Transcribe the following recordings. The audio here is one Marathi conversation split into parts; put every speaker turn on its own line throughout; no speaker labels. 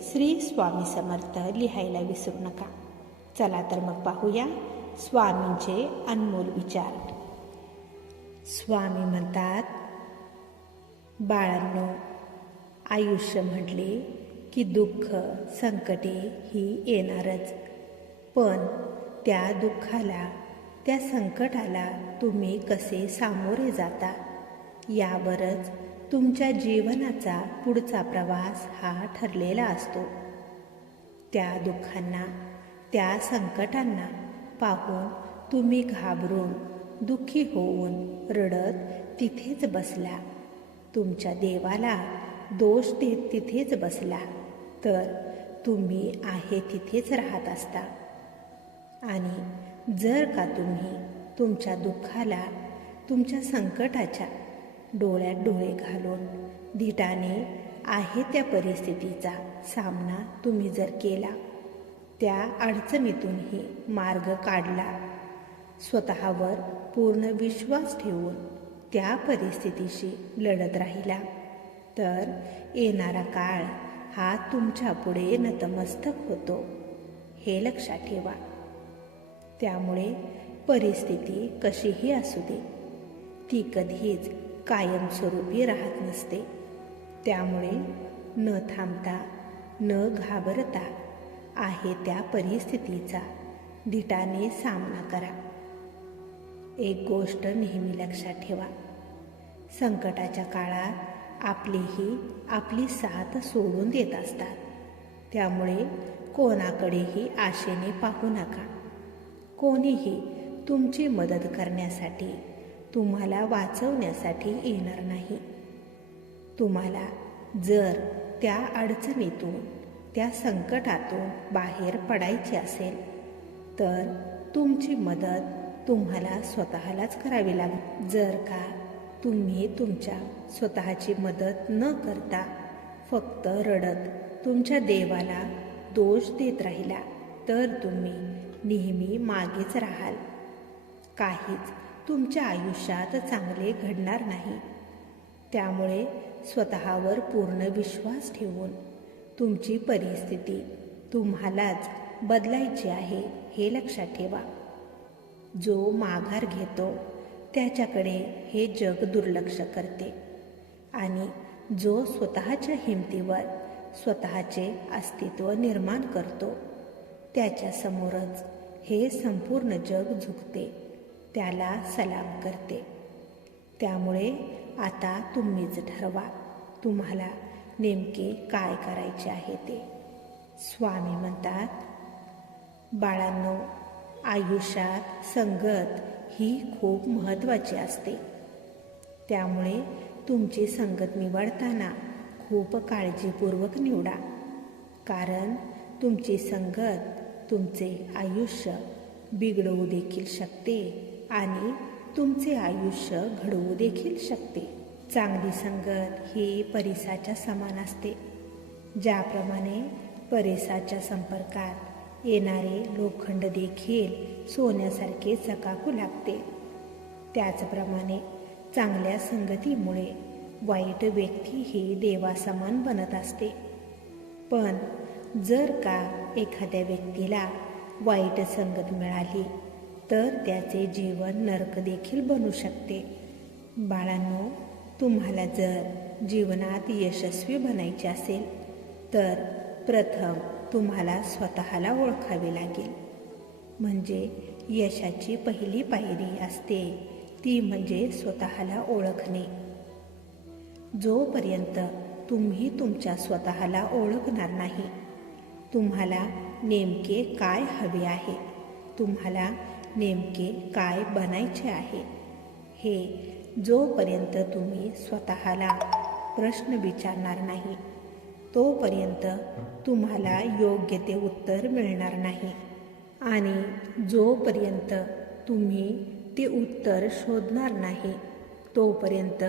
श्री स्वामी समर्थ लिहायला विसरू नका. चला तर मग पाहूया स्वामींचे अनमोल विचार. स्वामी म्हणतात बाळांनो आयुष्य म्हटले की दुःख संकटे ही येणारच. पण त्या दुःखाला त्या संकटाला तुम्ही कसे सामोरे जाता? यावरच तुमच्या जीवनाचा पुढचा प्रवास हा ठरलेला असतो. त्या दुःखांना त्या संकटांना पाहून तुम्ही घाबरून दुःखी होऊन रडत तिथेच बसला. तुमच्या देवाला दोष देत तिथेच बसला. तर तुम्ही आहे तिथेच राहत असता. आणि जर का तुम्ही तुमच्या दुःखाला तुमच्या संकटाच्या डोळ्यात डोळे घालून धीटाने आहे त्या परिस्थितीचा सामना तुम्ही जर केला त्या अडचणीतूनही मार्ग काढला. स्वतःवर पूर्ण विश्वास ठेवून त्या परिस्थितीशी लढत राहिला. तर येणारा काळ हा तुमच्यापुढे नतमस्तक होतो हे लक्षात ठेवा. त्यामुळे परिस्थिती कशीही असू दे ती कधीच कायमस्वरूपी राहत नसते. त्यामुळे न थांबता न घाबरता आहे त्या परिस्थितीचा दिटाने सामना करा. एक गोष्ट नेहमी लक्षात ठेवा. संकटाच्या काळात आपलीही आपली साथ सोडून देत असतात. त्यामुळे कोणाकडेही आशेने पाहू नका. कोणीही तुमची मदत करण्यासाठी तुम्हाला वाचवण्यासाठी येणार नाही. तुम्हाला जर त्या अडचणीतून त्या संकटातून बाहेर पडायचे असेल तर तुमची मदत तुम्हाला स्वतःलाच करावी लागेल. जर का तुम्ही तुमच्या स्वतःची मदत न करता फक्त रडत तुमच्या देवाला दोष देत राहिला तर तुम्ही नेहमी मागेच राहाल. काहीच तुमच्या आयुष्यात चांगले घडणार नाही. त्यामुळे स्वतःवर पूर्ण विश्वास ठेवून तुमची परिस्थिती तुम्हालाच बदलायची आहे हे लक्षात ठेवा. जो माघार घेतो त्याच्याकडे हे जग दुर्लक्ष करते आणि जो स्वतःच्या हिमतीवर स्वतःचे अस्तित्व निर्माण करतो त्याच्यासमोरच हे संपूर्ण जग झुकते. त्याला सलाम करते. त्यामुळे आता तुम्हीच ठरवा. तुम्हाला नेमके काय करायचे आहे ते. स्वामी म्हणतात बाळांनो आयुष्यात संगत ही खूप महत्त्वाची असते. त्यामुळे तुमची संगत निवडताना खूप काळजीपूर्वक निवडा. कारण तुमची संगत तुमचे आयुष्य बिघडवू देखील शकते. आणि तुमचे आयुष्य घडवू देखील शकते. चांगली संगत ही परिसाच्या समान असते. ज्याप्रमाणे परिसाच्या संपर्कात येणारे लोखंड देखील सोन्यासारखे चकाकू लागते. त्याचप्रमाणे चांगल्या संगतीमुळे वाईट व्यक्ती ही देवासमान बनत असते. पण जर का एखाद्या व्यक्तीला वाईट संगत मिळाली तर त्याचे जीवन नरक देखील बनू शकते. बाळांनो तुम्हाला जर जीवनात यशस्वी बनायचे असेल तर प्रथम तुम्हाला स्वतःला ओळखावे लागेल. म्हणजे यशाची पहिली पायरी असते ती म्हणजे स्वतःला ओळखणे. जोपर्यंत तुम्ही तुमच्या स्वतःला ओळखणार नाही तुम्हाला नेमके काय हवे आहे? तुम्हाला नेमके काय बनायचे आहे? हे जोपर्यंत तुम्ही स्वतःला प्रश्न विचारणार नाही तोपर्यंत तुम्हाला योग्य ते उत्तर मिळणार नाही. आणि जोपर्यंत तुम्ही ते उत्तर शोधणार नाही तोपर्यंत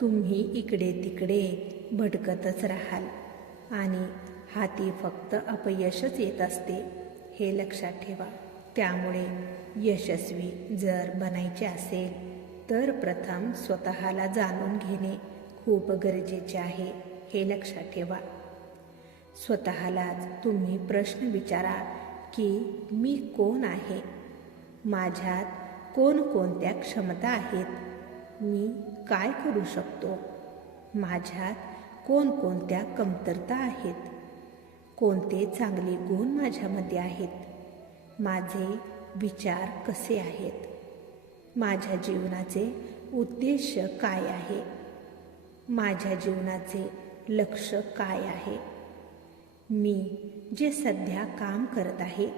तुम्ही इकडे तिकडे भटकतच राहाल. आणि हाती फक्त अपयशच येत असते हे लक्षात ठेवा. त्यामुळे यशस्वी जर बनायचे असेल तर प्रथम स्वतःला जाणून घेणे खूप गरजेचे आहे हे लक्षात ठेवा. स्वतःलाच तुम्ही प्रश्न विचारा की मी कोण आहे? माझ्यात कोणकोणत्या क्षमता आहेत? मी काय करू शकतो? माझ्यात कोणकोणत्या कमतरता आहेत? कोणते चांगले गुण माझ्यामध्ये आहेत? माझे विचार कसे आहेत? माझ्या जीवनाचे उद्देश काय आहे? माझ्या जीवनाचे लक्ष काय आहे? मी जे सध्या काम करत आहे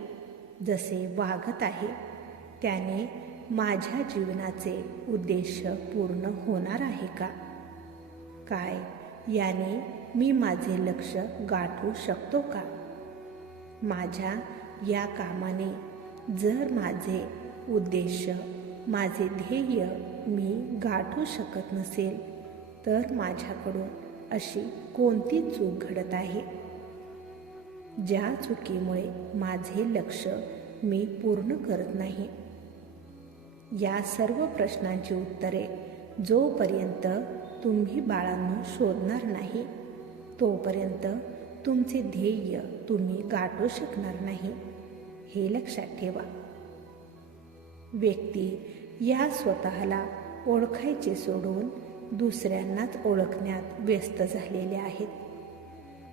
जसे वागत आहे त्याने माझ्या जीवनाचे उद्देश पूर्ण होणार आहे का? काय याने मी माझे लक्ष गाठू शकतो का? माझ्या या कामाने जर माझे उद्देश माझे ध्येय मी गाठू शकत नसेल तर माझ्याकडून अशी कोणती चूक घडत आहे? ज्या चुकीमुळे माझे लक्ष मी पूर्ण करत नाही. या सर्व प्रश्नांची उत्तरे जोपर्यंत तुम्ही बाळांनो शोधणार नाही तोपर्यंत तुमचे ध्येय तुम्ही गाठू शकणार नाही. हे लक्षात ठेवा. व्यक्ती या स्वतःला ओळखायचे सोडून दुसऱ्यांनाच ओळखण्यात व्यस्त झालेले आहेत.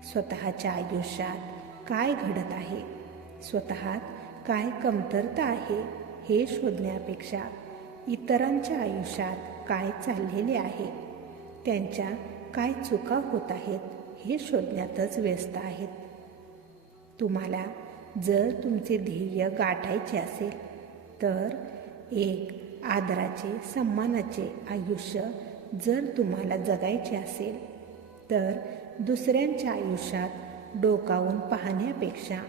स्वतःच्या आयुष्यात काय घडत आहे? स्वतःत काय कमतरता आहे? हे शोधण्यापेक्षा इतरांच्या आयुष्यात काय चाललेले आहे? त्यांच्या काय चुका होत आहेत हे शोधण्यातच व्यस्त आहेत. तुम्हाला जर तुमचे ध्येय गाठायचे असेल तर एक आदराचे सन्मानाचे आयुष्य जर तुम्हाला जगायचे असेल तर दुसऱ्यांच्या आयुष्यात डोकावून पाहण्यापेक्षा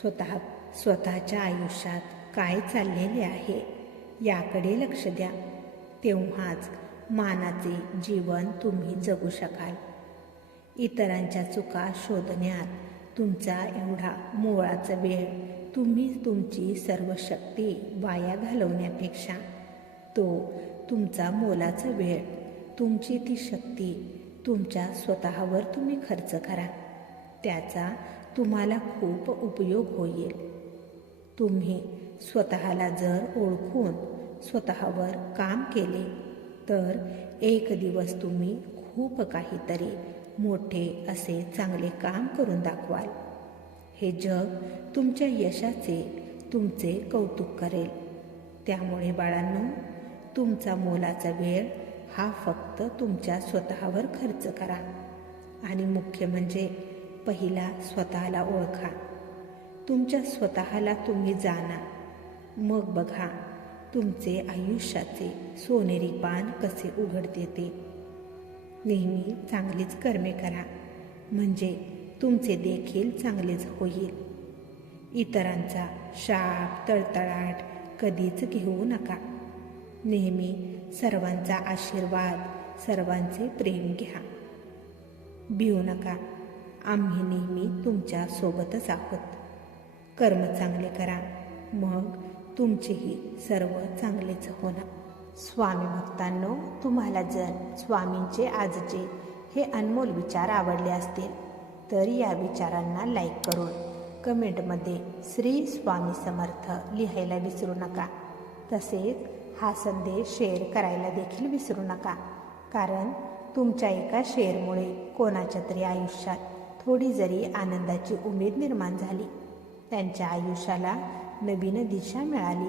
स्वतः स्वतःच्या आयुष्यात काय चाललेले आहे याकडे लक्ष द्या. तेव्हाच मानाचे जीवन तुम्ही जगू शकाल. इतरांच्या चुका शोधण्यात तुमचा एवढा मोळाचा वेळ तुम्ही तुमची सर्व शक्ती वाया घालवण्यापेक्षा तो तुमचा मोलाचा वेळ तुमची ती शक्ती तुमच्या स्वतःवर तुम्ही खर्च करा. त्याचा तुम्हाला खूप उपयोग होईल. तुम्ही स्वतःला जर ओळखून स्वतःवर काम केले तर एक दिवस तुम्ही खूप काहीतरी मोठे असे चांगले काम करून दाखवाल. हे जग तुमच्या यशाचे तुमचे कौतुक करेल. त्यामुळे बाळांनो तुमचा मोलाचा वेळ हा फक्त तुमच्या स्वतःवर खर्च करा. आणि मुख्य म्हणजे पहिला स्वतःला ओळखा. तुमच्या स्वतःला तुम्ही जाणा. मग बघा तुमचे आयुष्याचे सोनेरी पान कसे उघडते ते. नेहमी चांगलीच कर्मे करा. म्हणजे तुमचे देखील चांगलेच होईल. इतरांचा शाप तळतळाट कधीच घेऊ नका. नेहमी सर्वांचा आशीर्वाद सर्वांचे प्रेम घ्या. भिऊ नका. आम्ही नेहमी तुमच्या सोबतच आहोत. कर्म चांगले करा. मग तुमचेही सर्व चांगलेच होणार. स्वामी भक्तांनो तुम्हाला जर स्वामींचे आजचे हे अनमोल विचार आवडले असतील तर या विचारांना लाईक करून कमेंटमध्ये श्री स्वामी समर्थ लिहायला विसरू नका. तसेच हा संदेश शेअर करायला देखील विसरू नका. कारण तुमच्या एका शेअरमुळे कोणाच्या तरी आयुष्यात थोडी जरी आनंदाची उमेद निर्माण झाली त्यांच्या आयुष्याला नवीन दिशा मिळाली